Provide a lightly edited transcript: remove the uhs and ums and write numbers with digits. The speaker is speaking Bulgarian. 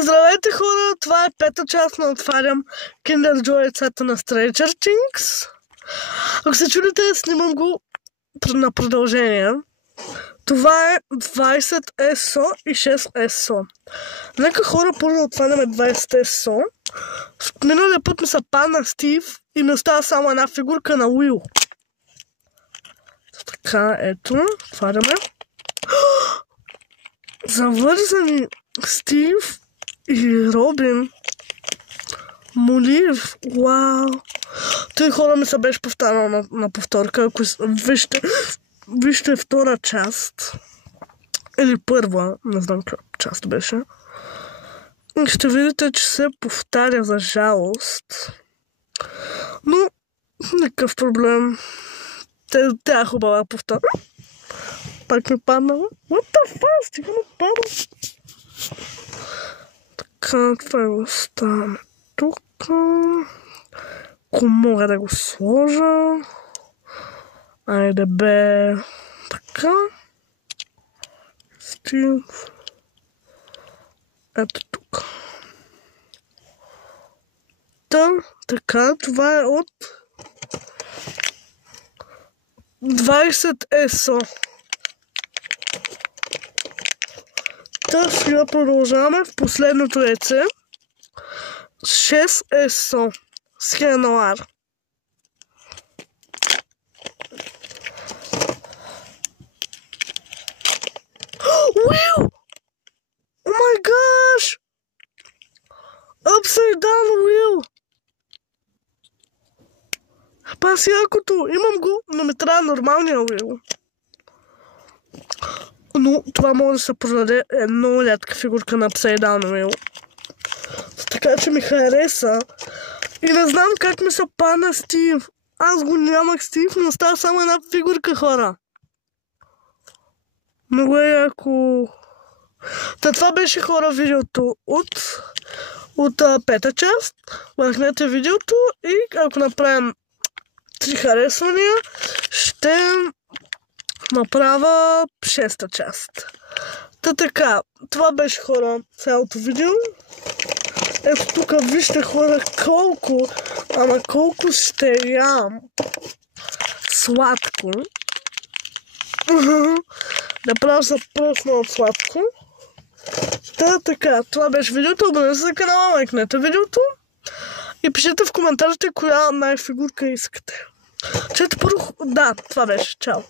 Здравейте хора, това е пета част на Отварям Kinder Joy яйцата на Stranger Things. Ако се чудите, снимам го на продължение. Това е 20 ЕСО и 6 ЕСО. Нека хора първо отванеме 20 ЕСО. В миналия път ми се падна Стив и ми остава само една фигурка на Уил. Така, ето, отваряме. Завързани Стив и Робин. Молив. Вау. Той хора ми се беше повтарял на повторка. Ако вижте втора част. Или първа. Не знам каква част беше. Ще видите, че се повтаря за жалост. Но никакъв проблем. Тя е хубава повтора. Пак ми паднала. What the fuck? Стига ми падна. Така, това го стане тук. Ако мога да го сложа. Айде бе. Така. Стив. Ето тук. Така, това е от 20 ЕСО. Сега продължаваме в последното яйце. 6 ЕСО. Скенуар. Уил! О май гаш! Upside down Уил! Паси якото! Имам го, но ми трябва нормалния Уил. Но това може да се продаде много рядка фигурка на Upside Down Уил. Така че ми хареса. И не знам как ми се падна Стив. Аз го нямах Стив, но остава само една фигурка, хора. Много е яко. Това беше, хора, видеото от пета част. Лайкнете видеото и ако направим 3 харесвания, ще направя 6-та част. Така, това беше, хора, цялото видео. Ето тук вижте, хора, колко ще ям сладко. Направо се пръсна от сладко. Така, това беше видеото. Абонирайте се за канала, лайкнете видеото и пишете в коментарите коя най-фигурка искате. Чете първо. Да, това беше. Чао.